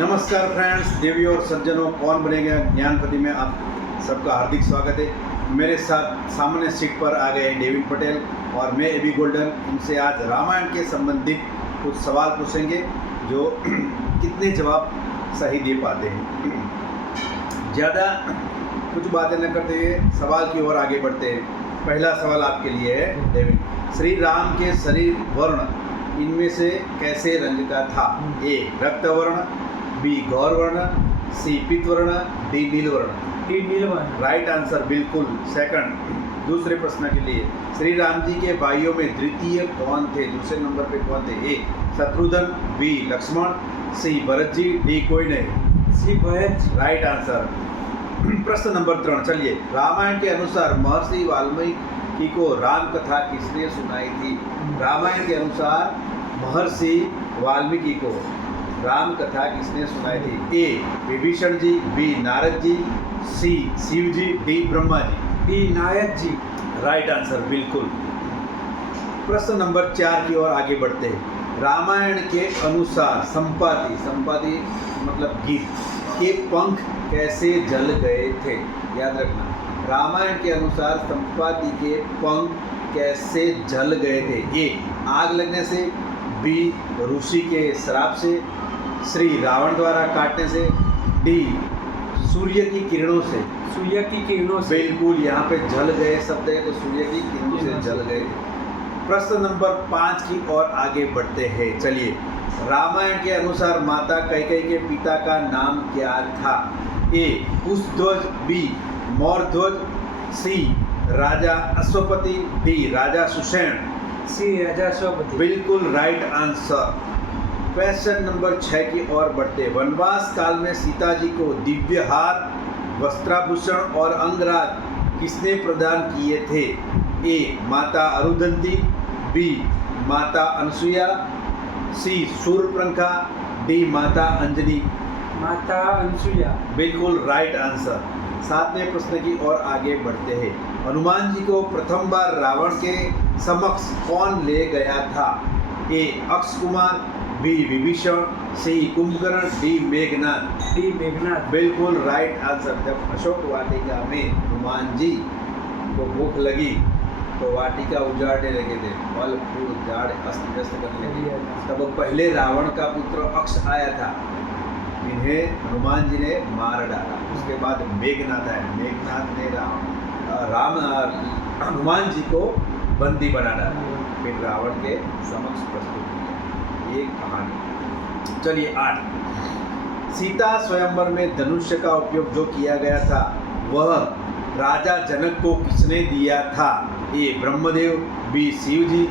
नमस्कार फ्रेंड्स, देवी और सज्जनों, कौन बनेगा ज्ञानपति में आप सबका हार्दिक स्वागत है। मेरे साथ सामने सीट पर आ गए डेविड पटेल और मैं एबी गोल्डन। इनसे आज रामायण के संबंधित कुछ सवाल पूछेंगे जो कितने जवाब सही दे पाते हैं। ज़्यादा कुछ बातें न करते हुए सवाल की ओर आगे बढ़ते हैं। पहला सवाल आपके लिए है डेविड, श्री राम के शरीर वर्ण इनमें से कैसे रंग का था? ए रक्त वर्ण, बी गौर वर्ण, सी पीत वर्ण, डी नील वर्ण। डी नील वर्ण। राइट आंसर बिल्कुल। सेकंड, दूसरे प्रश्न के लिए, श्री राम जी के भाइयों में द्वितीय कौन थे? दूसरे नंबर पे कौन थे? A Shatrughan, B Lakshman, C Bharat ji, D कोई नहीं। C Bharat ji. Right answer. प्रश्न नंबर 3, चलिए। रामायण के अनुसार महर्षि वाल्मीकि को राम कथा किसने सुनाई थी? रामायण के अनुसार महर्षि वाल्मीकि को राम कथा किसने सुनाई थी? ए विभीषण जी, बी नारद जी, सी शिव जी, D Brahma ji. D Narad ji. Right answer बिल्कुल। प्रश्न नंबर 4 की ओर आगे बढ़ते हैं। रामायण के अनुसार संपाति मतलब गीत के पंख कैसे जल गए थे? याद रखना, रामायण के अनुसार संपाति के पंख कैसे जल गए थे? ए आग लगने से, बी ऋषि के श्राप से, श्री रावण द्वारा काटने से, डी सूर्य की किरणों से। सूर्य की किरणों से। बिल्कुल, यहाँ पे जल गए शब्द है तो सूर्य की किरणों से जल गए। प्रश्न नंबर 5 की ओर आगे बढ़ते हैं। चलिए, रामायण के अनुसार माता कैकेयी के पिता का नाम क्या था? ए कुशध्वज, बी मौर्ध्वज, सी राजा अश्वपति, डी राजा सुषेण। सी राजा अश्वपति। बिल्कुल राइट आंसर। क्वेश्चन नंबर 6 की ओर बढ़ते। वनवास काल में सीता जी को दिव्य हार, वस्त्राभूषण और अंगराग किसने प्रदान किए थे? ए माता अरुंधति, बी माता अनसुईया, सी शूर्पणखा, डी माता अंजनी। माता अनसुईया। बिल्कुल राइट आंसर। 7वें प्रश्न की ओर आगे बढ़ते हैं। हनुमान जी को प्रथम बार रावण के समक्ष कौन ले गया था? ए अक्षकुमार, बी विभीषण, सी कुंभकर्ण, डी मेघनाथ। डी मेघनाथ। बिल्कुल राइट आंसर। जब अशोक वाटिका में हनुमान जी को भूख लगी तो वाटिका उजाड़ने लगे थे, फल फूल झाड़ अस्त व्यस्त करने लगे, तब पहले रावण का पुत्र अक्ष आया था, इन्हें हनुमान जी ने मार डाला। उसके बाद मेघनाथ आया, मेघनाथ ने हनुमान जी को बंदी बना डाला, फिर रावण के समक्ष प्रस्तुत किया। ये कहानी। चलिए 8, सीता स्वयंवर में धनुष्य का उपयोग जो किया गया था वह राजा जनक को किसने दिया था? ए ब्रह्मदेव, बी शिव जी,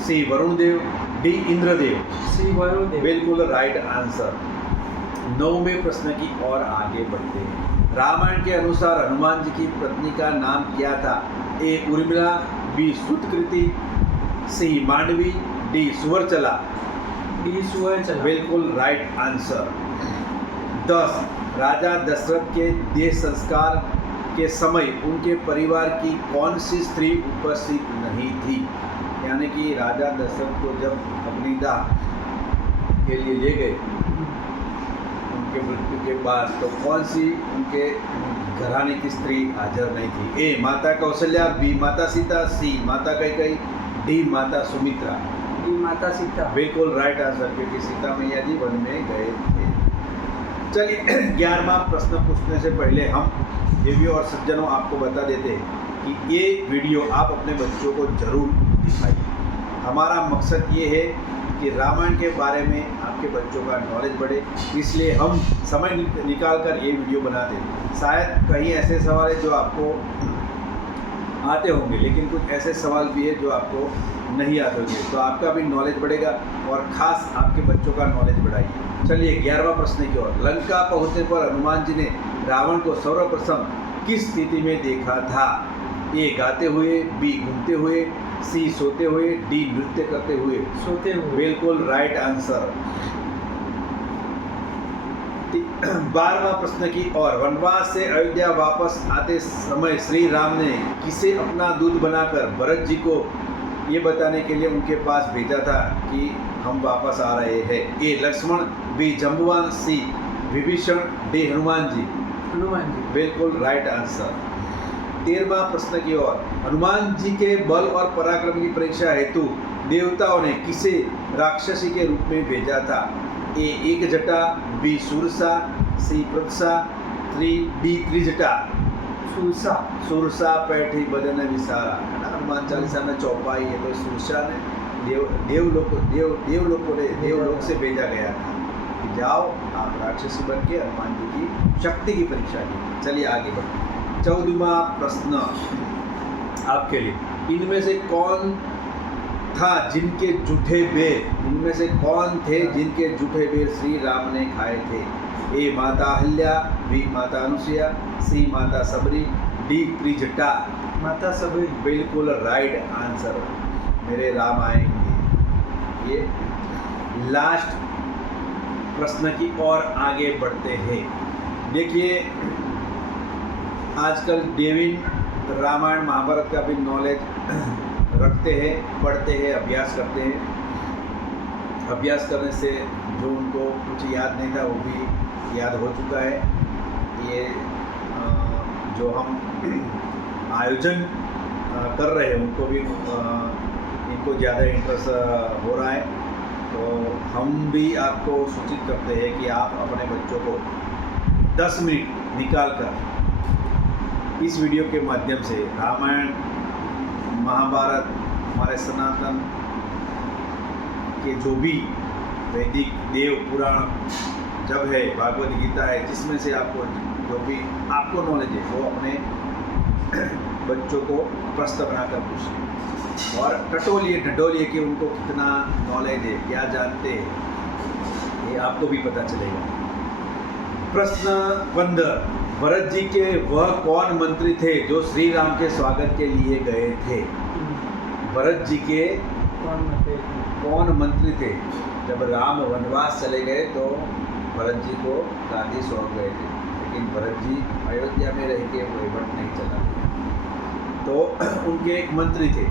सी वरुण देव, डी इंद्रदेव। सी वरुण देव। बिल्कुल राइट आंसर। 9वें प्रश्न की ओर आगे बढ़ते हैं। रामायण के अनुसार हनुमान जी की पत्नी का नाम क्या था? ए उर्मिला, बी सुतकृति, सी मांडवी, डी सुवर्चला। डी सुवर्चला। बिल्कुल राइट आंसर। 10, राजा दशरथ के देह संस्कार के समय उनके परिवार की कौन सी स्त्री उपस्थित नहीं थी? यानी कि राजा दशरथ को जब अपनी दाह के लिए ले गए उनके मृत्यु के बाद, तो कौन सी उनके घराने की स्त्री हाजिर नहीं थी? ए माता कौशल्या, बी माता सीता, सी माता कैकेयी, डी माता सुमित्रा। डी माता सीता। बिल्कुल राइट आंसर, क्योंकि सीता मैया जी वन में गए थे। चलिए 11वां प्रश्न पूछने से पहले हम देवी और सज्जनों आपको बता देते हैं कि ये वीडियो आप अपने बच्चों को जरूर दिखाइए। हमारा मकसद ये है कि रामायण के बारे में आपके बच्चों का नॉलेज बढ़े, इसलिए हम समय निकाल कर ये वीडियो बनाते हैं। शायद कहीं ऐसे सवाल है जो आपको आते होंगे, लेकिन कुछ ऐसे सवाल भी है जो आपको नहीं आते होंगे, तो आपका भी नॉलेज बढ़ेगा और ख़ास आपके बच्चों का नॉलेज बढ़ाइए। चलिए 11वां प्रश्न की ओर। लंका पहुँचने पर हनुमान जी ने रावण को सर्वप्रथम किस स्थिति में देखा था? ए गाते हुए, बी घूमते हुए, सी सोते हुए, डी नृत्य करते हुए। सोते हुए। बिल्कुल राइट आंसर। 12वां प्रश्न की ओर। वनवास से अयोध्या वापस आते समय श्री राम ने किसे अपना दूत बनाकर भरत जी को ये बताने के लिए उनके पास भेजा था कि हम वापस आ रहे हैं? ए लक्ष्मण, बी जम्बुवान, सी विभीषण, डी हनुमान जी। हनुमान जी। बिल्कुल राइट आंसर। 13वां प्रश्न की ओर। हनुमान जी के बल और पराक्रम की परीक्षा हेतु देवताओं ने किसे राक्षसी के रूप में भेजा था? ए एक जटा, बी सुरसा, सी प्रत्सा, डी त्रिजटा। सुरसा। सुरसा पैठी बदन विसारा, है ना। हनुमान चालीसा में चौपाई है, तो सुरसा ने देवलोक से भेजा गया था कि जाओ आप राक्षसी बन के हनुमान जी की शक्ति की परीक्षा की। चलिए आगे बढ़ते। 14वां प्रश्न आपके लिए। इनमें से कौन था जिनके जूठे बेर, इनमें से कौन थे जिनके जूठे बेर श्री राम ने खाए थे? ए माता अहल्या, बी माता अनुसुईया, सी माता सबरी, डी त्रिजटा। माता सबरी। बिल्कुल राइट आंसर। मेरे राम आएंगे। ये लास्ट प्रश्न की ओर आगे बढ़ते हैं। देखिए आजकल डेविन रामायण महाभारत का भी नॉलेज रखते हैं, पढ़ते हैं, अभ्यास करते हैं। अभ्यास करने से जो उनको कुछ याद नहीं था वो भी याद हो चुका है। ये जो हम आयोजन कर रहे हैं उनको भी इनको ज़्यादा इंटरेस्ट हो रहा है। तो हम भी आपको सूचित करते हैं कि आप अपने बच्चों को 10 मिनट निकाल कर इस वीडियो के माध्यम से रामायण महाभारत, हमारे सनातन के जो भी वैदिक देव पुराण जब है, भागवत गीता है, जिसमें से आपको जो भी आपको नॉलेज है वो अपने बच्चों को प्रश्न बनाकर पूछिए और टटोलिए कि उनको कितना नॉलेज है, क्या जानते हैं, ये आपको भी पता चलेगा। प्रश्न 15। भरत जी के वह कौन मंत्री थे जो श्री राम के स्वागत के लिए गए थे? भरत जी के कौन मंत्री थे? जब राम वनवास चले गए तो भरत जी को गांधी सौंप गए थे, लेकिन भरत जी अयोध्या में रह के वहीवट नहीं चला। तो उनके एक मंत्री थे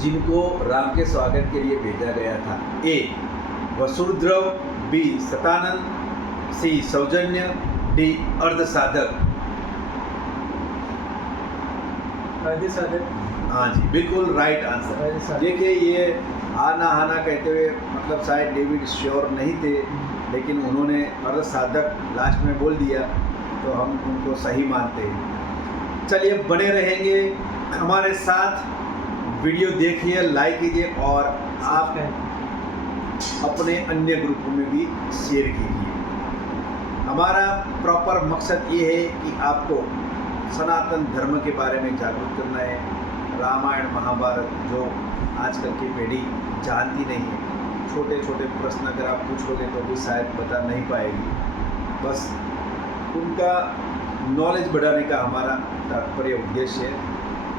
जिनको राम के स्वागत के लिए भेजा गया था। ए वसुद्रव, बी सतानंद, सी सौजन्य, डी अर्धसाधक। अर्धसाधक। हाँ जी, बिल्कुल राइट आंसर। देखिए ये आना हाना कहते हुए मतलब शायद डेविड श्योर नहीं थे, लेकिन उन्होंने अर्धसाधक लास्ट में बोल दिया तो हम उनको सही मानते हैं। चलिए बने रहेंगे हमारे साथ, वीडियो देखिए, लाइक कीजिए और आप अपने अन्य ग्रुपों में भी शेयर कीजिए। हमारा प्रॉपर मकसद ये है कि आपको सनातन धर्म के बारे में जागरूक करना है। रामायण महाभारत जो आजकल की पीढ़ी जानती नहीं है, छोटे छोटे प्रश्न अगर आप पूछोगे तो भी शायद बता नहीं पाएगी। बस उनका नॉलेज बढ़ाने का हमारा तात्पर्य उद्देश्य है,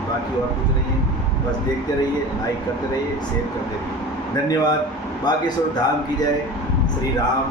बाकी और कुछ नहीं है। बस देखते रहिए, लाइक करते रहिए, शेयर करते रहिए। धन्यवाद। बागेश्वर धाम की जय। श्री राम